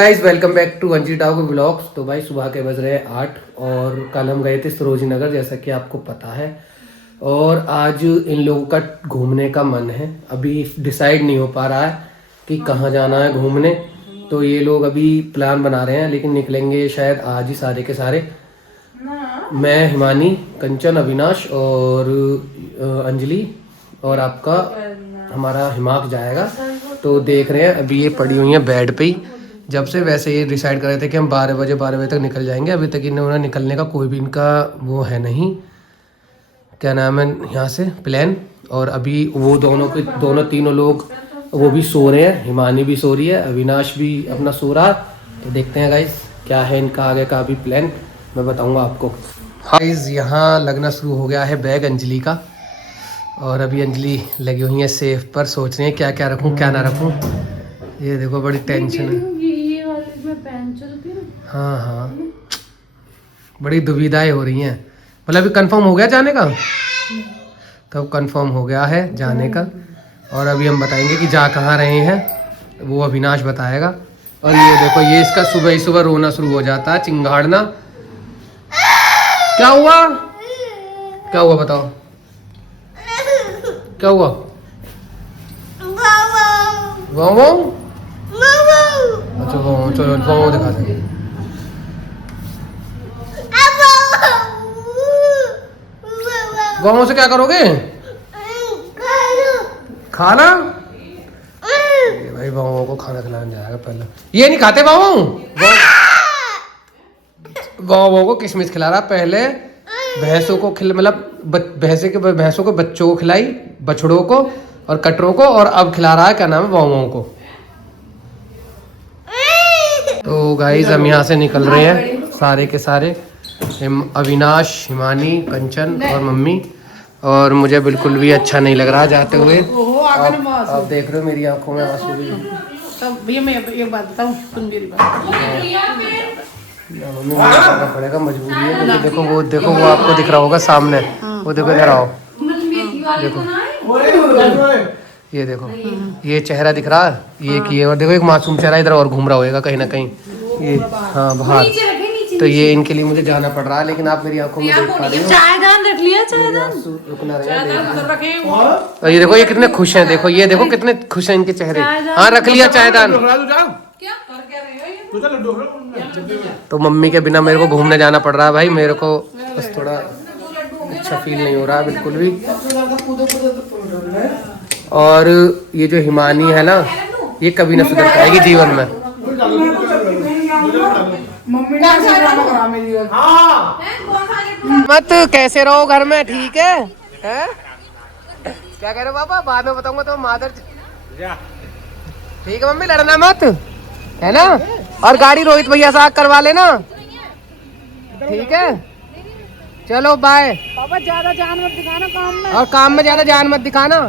Guys welcome back to अंजी टाको vlogs. तो भाई सुबह के बज रहे हैं 8 और कल हम गए थे सरोजी नगर जैसा कि आपको पता है। और आज इन लोगों का घूमने का मन है, अभी डिसाइड नहीं हो पा रहा है कि कहाँ जाना है घूमने। तो ये लोग अभी प्लान बना रहे हैं लेकिन निकलेंगे शायद आज ही सारे के सारे। मैं, हिमानी, कंचन, अविनाश और अंजलि और आपका हमारा हिमाक जाएगा। तो देख रहे हैं, अभी ये पड़ी हुई है बेड पे ही। जब से वैसे ये डिसाइड कर रहे थे कि हम 12 बजे तक निकल जाएंगे। अभी तक इन्होंने निकलने का कोई भी इनका वो है नहीं, क्या नाम है यहाँ से प्लान। और अभी वो दोनों तीनों लोग वो भी सो रहे हैं, हिमानी भी सो रही है, अविनाश भी अपना सो रहा। तो देखते हैं गाइस क्या है इनका आगे का अभी प्लान, मैं बताऊँगा आपको। गाइस यहाँ लगना शुरू हो गया है बैग अंजलि का, और अभी अंजलि लगी हुई है सेफ पर, सोच रही है क्या क्या रखूँ क्या ना रखूँ। ये देखो बड़ी टेंशन है। हाँ, बड़ी दुविधाएं हो रही हैं। मतलब अभी कंफर्म हो गया जाने का, तो कंफर्म हो गया है जाने का। और अभी हम बताएंगे कि जा कहाँ रहे हैं, वो अविनाश बताएगा। और ये देखो ये इसका सुबह ही सुबह रोना शुरू हो जाता है, चिंगाड़ना। क्या हुआ बताओ, क्या हुआ? वाव अच्छा चलो वाव दिखा देंगे। वाव से क्या करोगे? खाना? ये भाई वाव को खाना खिलाने जाएगा पहले। ये नहीं खाते वाव को किशमिश खिला रहा पहले। भैंसों को मतलब भैंसों को बच्चों को खिलाई, बछड़ों को और कटरों को, और अब खिला रहा है क्या नाम है वावों को। तो गाइस हम यहाँ से निकल रहे हैं सारे के सारे, अविनाश, हिमानी, कंचन और मम्मी। और मुझे बिल्कुल भी अच्छा नहीं लग रहा जाते हुए। आप देख रहे हो मेरी आंखों में आंसू भी। भैया मैं एक बात बताऊं, सुन मेरी बात। मम्मी मुझे करना पड़ेगा, मजबूरी है। क्योंकि देखो वो आपको दिख रहा होगा सामने, वो देखो इधर आओ, देखो ये देखो ये चेहरा दिख रहा है, ये किए। और देखो एक मासूम चेहरा इधर और घूम रहा होगा कहीं ना कहीं, ये हाँ बाहर। तो ये इनके लिए मुझे जाना पड़ रहा है, लेकिन आप मेरी आंखों में देख पा रही हो। चायदान रख लिया, चायदान रुकना रहेगा। और ये देखो ये कितने खुश हैं, देखो ये देखो कितने खुश हैं इनके चेहरे। हाँ रख लिया चायदान। तो मम्मी के बिना मेरे को घूमने जाना पड़ रहा है भाई, मेरे को बस थोड़ा अच्छा फील नहीं हो रहा बिल्कुल भी। और ये जो हिमानी है ना, ये कभी ना सुधर पाएगी जीवन में। मत कैसे रहो घर में, ठीक है? क्या कह रहे हो पापा? बाद में बताऊंगा तो मादर। ठीक है मम्मी, लड़ना मत, है ना? और गाड़ी रोहित भैया से करवा लेना, ठीक है? चलो बाय। पापा ज्यादा जान मत दिखाना काम में, और काम में ज्यादा जान मत दिखाना।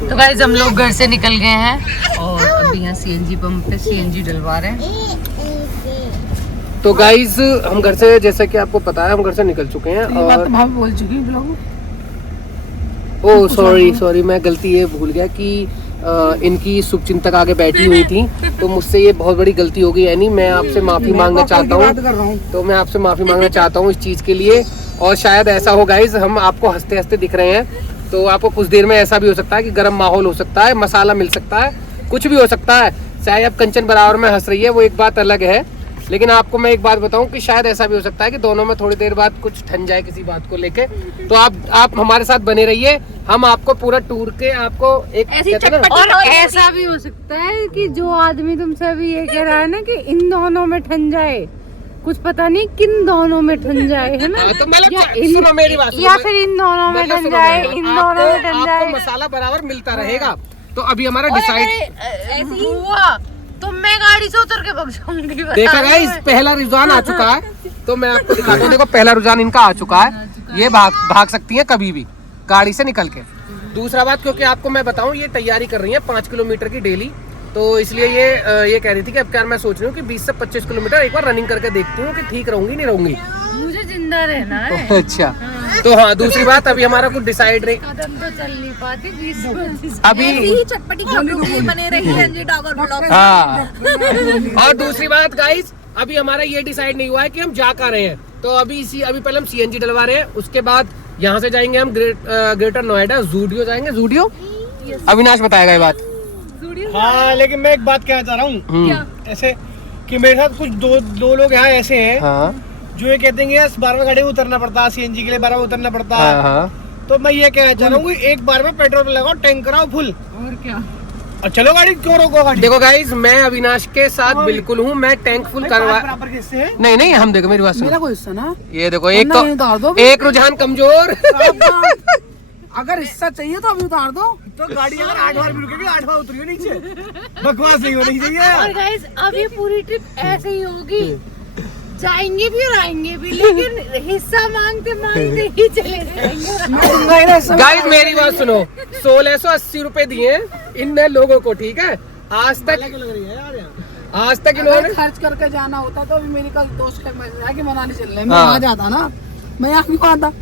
तो गाइस हम लोग घर से निकल गए हैं और अभी यहाँ सीएनजी पंप पे सीएनजी डलवा रहे हैं। तो गाइस हम घर से, जैसा कि आपको पता है, हम घर से निकल चुके हैं। और भाभी बोल चुकी हूँ। ओह सॉरी मैं गलती ये भूल गया कि इनकी शुभचिंतक आगे बैठी हुई थी, तो मुझसे ये बहुत बड़ी गलती हो गई। यानी मैं आपसे माफी मांगना चाहता हूँ, तो मैं आपसे माफी मांगना चाहता हूँ इस चीज के लिए। और शायद ऐसा हो गाइस, हम आपको हंसते हंसते दिख रहे हैं, तो आपको कुछ देर में ऐसा भी हो सकता है कि गर्म माहौल हो सकता है, मसाला मिल सकता है, कुछ भी हो सकता है। चाहे अब कंचन बराबर में हंस रही है, वो एक बात अलग है, लेकिन आपको मैं एक बात बताऊं कि शायद ऐसा भी हो सकता है कि दोनों में थोड़ी देर बाद कुछ ठन जाए किसी बात को लेके। तो आप हमारे साथ बने रहिए, हम आपको पूरा टूर के आपको एक और ऐसा भी हो सकता है कि जो आदमी तुमसे अभी ये कह रहा है ना कि इन दोनों में ठन जाए, कुछ पता नहीं किन दोनों में ठन जाए, है ना? तो सुनो मेरी बात, या फिर इन दोनों में ठन जाए, इन दोनों में ठन जाए, आपको मसाला बराबर मिलता रहेगा। तो अभी हमारा डिसाइड हुआ तो मैं गाड़ी से उतर के भाग जाऊंगी। देखा गाइस, पहला रुझान आ चुका है, तो मैं आपको दिखाता हूँ। देखो पहला रुझान इनका आ चुका है, ये भाग सकती है कभी भी गाड़ी से निकल के। दूसरा बात, क्योंकि आपको मैं बताऊं, ये तैयारी कर रही है 5 किलोमीटर की डेली, तो इसलिए ये कह रही थी कि अब क्या मैं सोच रही हूँ कि 20 से 25 किलोमीटर एक बार रनिंग करके देखती हूँ कि ठीक रहूंगी नहीं रहूंगी। मुझे जिंदा रहना है। अच्छा तो हाँ, दूसरी बात अभी हमारा कुछ डिसाइड नहीं, कदम तो चल नहीं पाते 20-25 अभी ही चटपटी खबरों के लिए बने रही है एनजी डॉग और ब्लॉग। हाँ। और दूसरी बात गाइस, अभी हमारा ये डिसाइड नहीं हुआ है कि हम जा कहाँ रहे हैं। तो अभी पहले हम सीएनजी डलवा रहे हैं, उसके बाद यहाँ से जाएंगे हम ग्रेटर नोएडा, जूडियो जाएंगे। जूडियो अविनाश बताएगा ये बात। हाँ, लेकिन मैं एक बात कहना चाह रहा हूँ ऐसे कि मेरे साथ कुछ दो लोग यहाँ ऐसे हैं हाँ जो ये कहते हैं कि बार बार गाड़ी में उतरना पड़ता है, सीएनजी के लिए बार बार उतरना पड़ता है। हाँ। तो मैं ये कहना चाह रहा हूँ कि एक बार में पेट्रोल लगाओ, टैंक कराओ फुल, और क्या। और चलो गाड़ी, क्यों रोको गाड़ी। देखो गाइस, मैं अविनाश के साथ बिल्कुल हूँ, मैं टैंक फुल करवा। बराबर के हिस्से हैं। नहीं नहीं, हम देखो मेरी बात सुनो, कोई हिस्सा ना, ये देखो एक नहीं उतार दो। तो एक रुझान कमजोर। अगर हिस्सा चाहिए तो अभी उतार दो। तो गाड़ी अगर 8 बार भी रुकेगी 8 बार उतरियो नीचे, बकवास नहीं होनी चाहिए। और गाइस अब ये पूरी ट्रिप ऐसे ही होगी, जाएंगे भी और आएंगे भी, लेकिन हिस्सा मांगते मांगते ही चले जाएंगे। गाइस मेरी बात सुनो, 1680 रुपए दिए इन लोगों को, ठीक है। आज तक इन्होंने खर्च करके जाना होता तो अभी मेरी कल दोस्त का मैसेज आया कि मनाली चल रहे हैं। मैं हाँ। वहाँ जाता ना, मैं यहाँ क्यों आता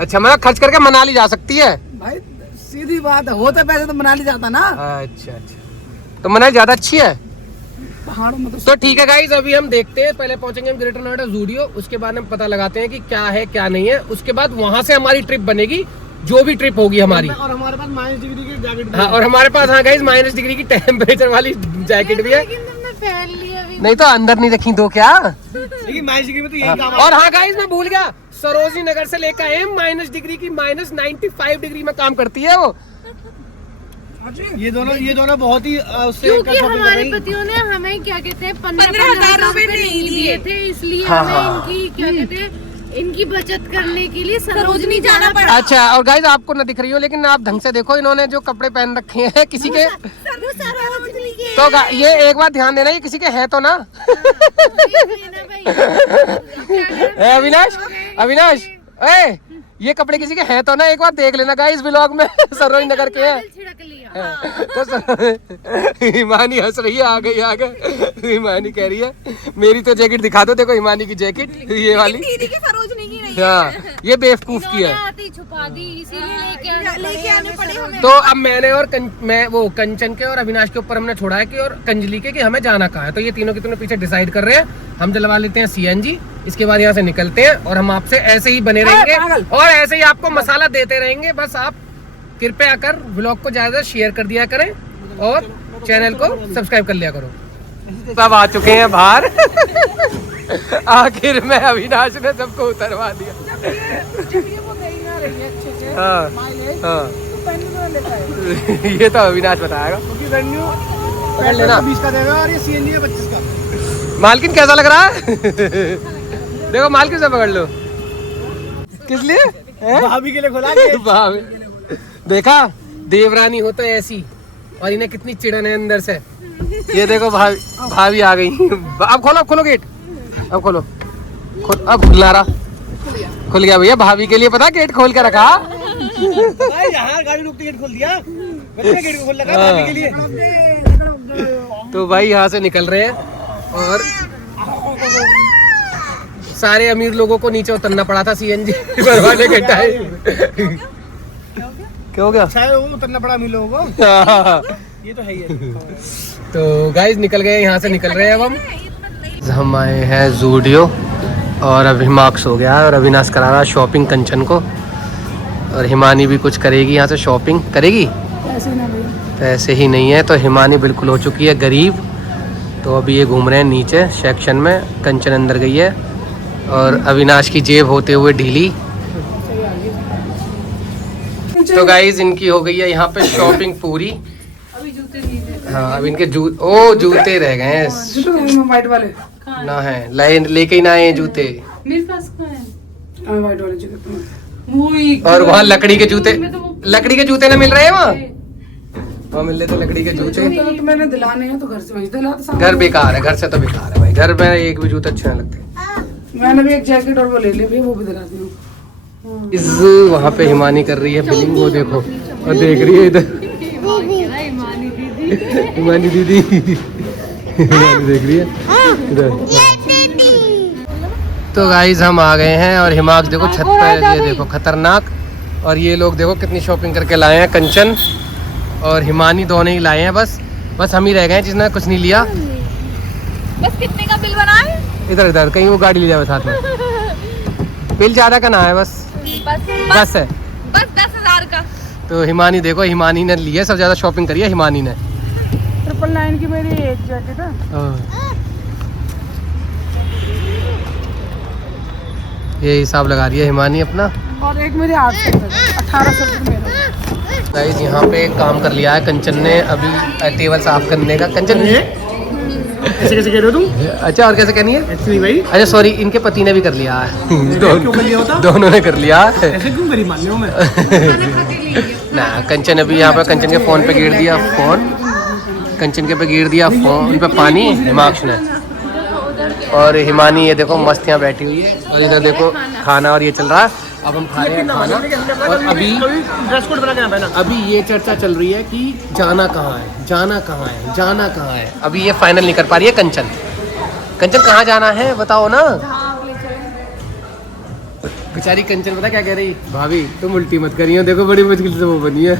अच्छा, मतलब खर्च करके मनाली जा सकती है भाई, सीधी बात है। होते पैसे तो मनाली जाता ना, अच्छा अच्छा, तो मनाली ज्यादा अच्छी है। पहाड़ों में तो ठीक है गाइस, अभी हम देखते हैं, पहले पहुंचेंगे हम ग्रेटर नोएडा जूडियो, उसके बाद हम पता लगाते हैं कि क्या है क्या नहीं है। उसके बाद वहां से हमारी ट्रिप बनेगी, जो भी ट्रिप होगी हमारी। और हमारे पास -डिग्री की जैकेट। हाँ, और हमारे पास हाँ गाइस -डिग्री की टेम्परेचर वाली जैकेट भी है। लेकिन तुमने पहन लिया अभी। नहीं तो अंदर नहीं रखी तो क्या। लेकिन -डिग्री में तो यही काम और हाँ गाइस, मैं भूल गया, सरोजनी नगर से लेकर आए -डिग्री की -95 डिग्री में काम करती है वो। ये दोनों बहुत ही उससे क्योंकि हमारे पतियों ने हमें क्या कहते हैं 15,000 रुपए नहीं दिए थे, इसलिए हमें इनकी क्या कहते हैं इनकी बचत करने के लिए सरोजनी जाना पड़ा। अच्छा, और गाइस आपको ना दिख रही हो, लेकिन आप ढंग से देखो, इन्होंने जो कपड़े पहन रखे हैं किसी के, तो ये एक बात ध्यान देना, ये किसी के है तो ना। अविनाश ए, ये कपड़े किसी के हैं तो ना, एक बार देख लेना गाइस ब्लॉग में। सरोजनी नगर के हैं। छिड़क लिया। तो हिमानी हंस रही है, आ गई। हिमानी कह रही है मेरी तो जैकेट दिखा दो, देखो हिमानी की जैकेट ये वाली। दीदी की सरोजनी की नहीं हाँ, ये बेवकूफ की है। आती छुपा दी, इसीलिए लेके आने पड़े हमें। तो अब मैंने और मैं वो कंचन के और अविनाश के ऊपर हमने छोड़ा है कि, और कंजली के कि हमें जाना कहाँ है। तो ये तीनों के तीनों पीछे डिसाइड कर रहे हैं। हम जलवा लेते हैं सीएनजी, इसके बाद यहाँ से निकलते हैं और हम आपसे ऐसे ही बने रहेंगे और ऐसे ही आपको मसाला देते रहेंगे। बस आप कृपया कर व्लॉग को ज्यादा शेयर कर दिया करें और चैनल को सब्सक्राइब कर लिया करो। सब आ चुके हैं बाहर। आखिर में अविनाश ने सबको उतरवा दिया। हाँ, हाँ। ये तो अविनाश बताएगा। पकड़ लेना, 20 का देगा और ये सीएनजी है 25 का। मालकिन कैसा लग रहा है? देखो मालकिन से पकड़ लो। किस लिए? भाभी के लिए खोला के। भाभी देखा, देवरानी हो तो ऐसी, और इन्हें कितनी चिड़न है अंदर से। ये देखो भाभी आ गई। अब खोलो गेट, अब खोलो। अब खुला रहा, खुल गया भैया। भाभी के लिए पता गेट खोल के रखा। यहाँ गाड़ी रुकती गेट खोल दिया, गेट को खोल लगा भाभी के लिए। तो भाई यहाँ से निकल रहे हैं और सारे अमीर लोगों को नीचे उतरना पड़ा था सीएनजी भरवाने के टाइम। क्या हो गया? शायद वो उतरना पड़ा अमीर लोगों को। ये तो है ही है। तो गाइस निकल गए, यहाँ से निकल रहे हैं अब हम आए हैं जूडियो और अभी मार्क्स हो गया है और अविनाश करा रहा शॉपिंग कंचन को, और हिमानी भी कुछ करेगी यहाँ से, शॉपिंग करेगी। पैसे ही नहीं है, तो हिमानी बिल्कुल हो चुकी है गरीब। तो अभी ये घूम रहे हैं नीचे सेक्शन में, कंचन अंदर गई है और अविनाश की जेब होते हुए ढीली। तो गाइस इनकी हो गई है यहाँ पे शॉपिंग पूरी। हाँ, अब इनके जूते रह गए हैं वाइट वाले ना, है लेके ही ना आए जूते। मेरे पास कहाँ है? वाइट वाले जूते और वहाँ लकड़ी के जूते ना मिल रहे हैं वहाँ मिल रहे थे लकड़ी के जूते। तो मैंने दिलाने हैं तो घर से वहीं दिलाता। घर बेकार है, घर से तो बेकार है भाई। घर में एक भी जूते अच्छे नहीं लगते। मैंने भी एक जैकेट और वो ले ली, वो भी दिलाती हूँ। इस वहाँ पे हिमानी कर रही है बिलिंग, वो देखो, और देख रही है इधर हिमानी दीदी। हिमानी देख रही है इधर। तो गाइस हम आ गए हैं और हिमाक देखो छत पर, ये देखो खतरनाक। और ये लोग देखो कितनी शॉपिंग करके लाए हैं, कंचन और हिमानी दोनों ही लाए हैं। बस हम ही रह गए हैं जिसने कुछ नहीं लिया। बस कितने का बिल बना है? इधर इधर कहीं वो गाड़ी ले जाए साथ में। बिल ज़्यादा का ना है, बस बस है। बस 10,000 का। तो हिमानी देखो, हिमानी ने लिया, सबसे ज़्यादा शॉपिंग करी है हिमानी ने। 999 की मेरी एक जैकेट है। ये हिसाब लगा रही है हिमानी अपना। और एक मेरे 800 1800 रुपये मेरा। गाइस यहाँ पे काम कर लिया है कंचन ने अभी टेबल साफ करने का। कंचन ऐसे कैसे कह रहे हो तुम? अच्छा, और कैसे कहनी है? एक्चुअली भाई अच्छा सॉरी, इनके पति ने भी कर लिया है। क्यों कर लिया होता? दोनों ने कर लिया है। ऐसे क्यों गरीब मान रहे हो मैं? ना कंचन अभी यहाँ पे कंचन के फोन पे गिर दिया फोन, कंचन के पे गिर दिया फोन पे पानी हिमाक्ष ने। और हिमानी ये देखो मस्त यहाँ बैठी हुई है और इधर देखो खाना और ये चल रहा है। अब हम खा रहे हैं खाना और ड्रेस कोड बना के ना अभी ये चर्चा चल रही है कि जाना कहाँ है, जाना कहाँ है, जाना कहाँ है। अभी ये फाइनल नहीं कर पा रही है कंचन। कंचन कहाँ जाना है बताओ ना। बेचारी कंचन पता क्या कह रही, भाभी तुम उल्टी मत करियो, देखो बड़ी मुश्किल से वो बनी है।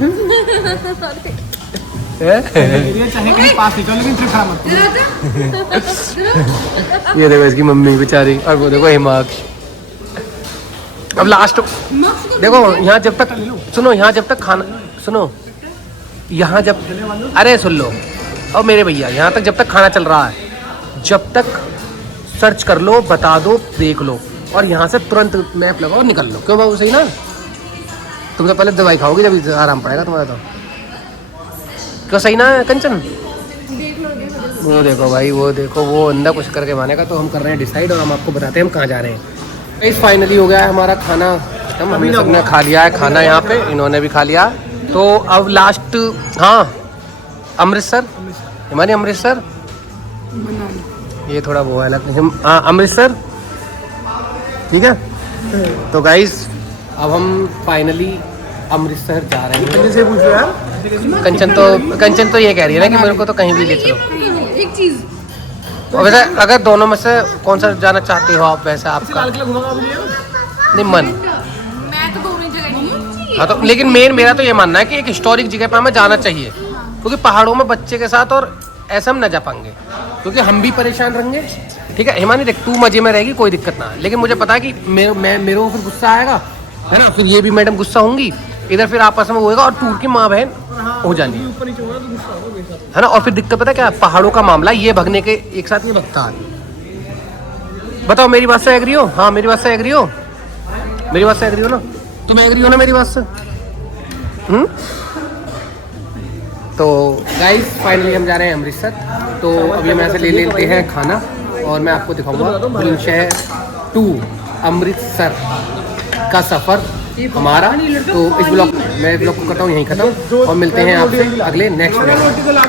चाहे कहीं पास ही चलो लेकिन ट्रिप खराब मत करो। ये देखो इसकी मम्मी बेचारी, और वो देखो हिमाक्ष। अब लास्ट देखो यहाँ जब तक सुनो, यहाँ जब तक खाना सुनो, यहाँ जब अरे सुन लो और मेरे भैया, यहाँ तक जब तक खाना चल रहा है, जब तक सर्च कर लो, बता दो, देख लो और यहाँ से तुरंत मैप लगाओ, निकल लो। क्यों बाबू, सही ना? तुम तो पहले दवाई खाओगी जब आराम पड़ेगा तुम्हारा। तो क्यों, सही ना कंचन? वो देखो भाई, वो देखो वो अंदर कुछ करके मानेगा। तो हम कर रहे हैं डिसाइड और हम आपको बताते हैं हम कहाँ जा रहे हैं। इस फाइनली हो गया है हमारा खाना खत्म, हमने सबने खा लिया है खाना, यहाँ पे इन्होंने भी खा लिया। तो अब लास्ट, हाँ अमृतसर, हिमानी अमृतसर, ये थोड़ा वो है हाँ अमृतसर, ठीक है। तो गाइस अब हम फाइनली अमृतसर जा रहे हैं। जैसे पूछ रहे यार, कंचन तो ये कह रही है ना कि मेरे को तो कहीं भी ले चलो। एक चीज और वैसे अगर दोनों में से कौन सा जाना चाहते हो आप, वैसे आपका लाल किला घुमाऊंगा अभी नहीं मन। मैं तो दोनों जगह नहीं। हाँ तो लेकिन मेरा तो ये मानना है कि एक हिस्टोरिक जगह पर हमें जाना चाहिए, क्योंकि पहाड़ों में बच्चे के साथ और ऐसा हम न जा पाएंगे, क्योंकि हम भी परेशान रहेंगे। ठीक है हिमानी, देख तू मजे में रहेगी, कोई दिक्कत ना है, लेकिन मुझे पता है कि मेरे को फिर गुस्सा आएगा, है ना, फिर ये भी मैडम गुस्सा होंगी, इधर फिर आपस में होएगा और टूर की माँ बहन हो जानी है ना। और फिर दिक्कत पता क्या, पहाड़ों का मामला, ये भगने के एक साथ ये भगता है। बताओ मेरी बात से एग्री हो? हाँ मेरी बात से एग्री हो? मेरी बात से एग्री हो ना? तुम एग्री हो ना मेरी बात से? तो गाइस फाइनली हम जा रहे हैं अमृतसर। तो अभी हम ऐसे ले लेते हैं खाना और मैं आपको दिखाऊंगा बुलंदशहर टू अमृतसर का सफ़र हमारा। तो इस ब्लॉग, मैं ब्लॉग को करता हूँ यहीं ख़त्म और मिलते हैं आपसे अगले नेक्स्ट ब्लॉग।